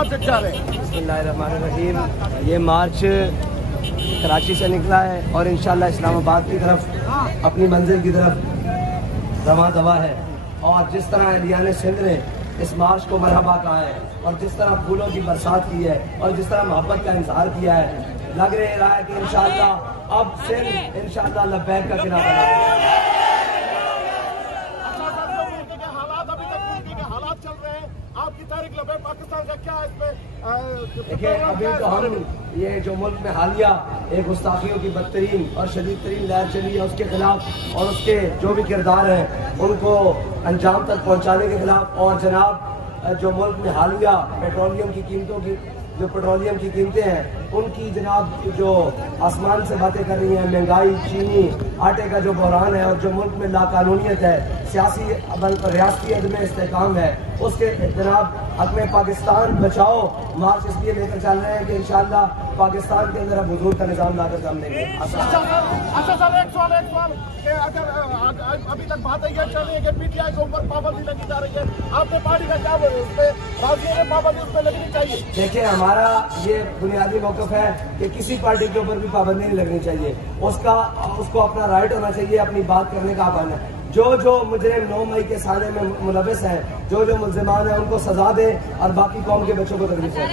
बिस्मिल्लाहिर्रहमानिर्रहीम। ये मार्च कराची से निकला है और इंशाल्लाह इस्लामाबाद की तरफ अपनी मंजिल की तरफ रवां दवा है। और जिस तरह एहलियाने सिंध ने इस मार्च को मरहबा कहा है और जिस तरह फूलों की बरसात की है और जिस तरह मोहब्बत का इजहार किया है, लग रहा है कि इंशाल्लाह अब सिंध इंशाल्लाह लब्बैक का किनारा बना। हालात चल रहे हैं, आपकी तारीख लब्बैक पाकिस्तान का क्या इसमें? देखिए, अभी तो हम ये जो मुल्क में हालिया एक गुस्ताखियों की बदतरीन और शदीद तरीन लहर चली है उसके खिलाफ और उसके जो भी किरदार हैं उनको अंजाम तक पहुंचाने के खिलाफ, और जनाब जो मुल्क में हालिया पेट्रोलियम की कीमतों की जो पेट्रोलियम की कीमतें हैं उनकी जनाब जो आसमान से बातें कर रही हैं, महंगाई, चीनी, आटे का जो बहरान है और जो मुल्क में लाकानूनियत है, सियासी रियासती अदम इस्तेहकाम है, उसके जनाब हक में पाकिस्तान बचाओ मार्च इसलिए लेकर चल रहे हैं कि इंशाल्लाह पाकिस्तान के अंदर अब हुजूर का निज़ाम लाकर हम देंगे। अच्छा सर, एक सवाल कि अगर अभी तक बातें ये चल रही है कि पीटीआई के ऊपर पाबंदी लगी जा रही है, आपने पार्टी का क्या उस पर राजी में पाबंदी उस पर लगनी चाहिए? देखिए, हमारा ये बुनियादी मौक़िफ़ है कि किसी पार्टी के ऊपर भी पाबंदी नहीं लगनी चाहिए। उसको अपना राइट होना चाहिए अपनी बात करने का। आवाज़ है जो मुजरिम 9 मई के साले में मुलविस हैं, जो मुल्ज़िमान हैं उनको सजा दे और बाकी कौम के बच्चों को तकलीफ है।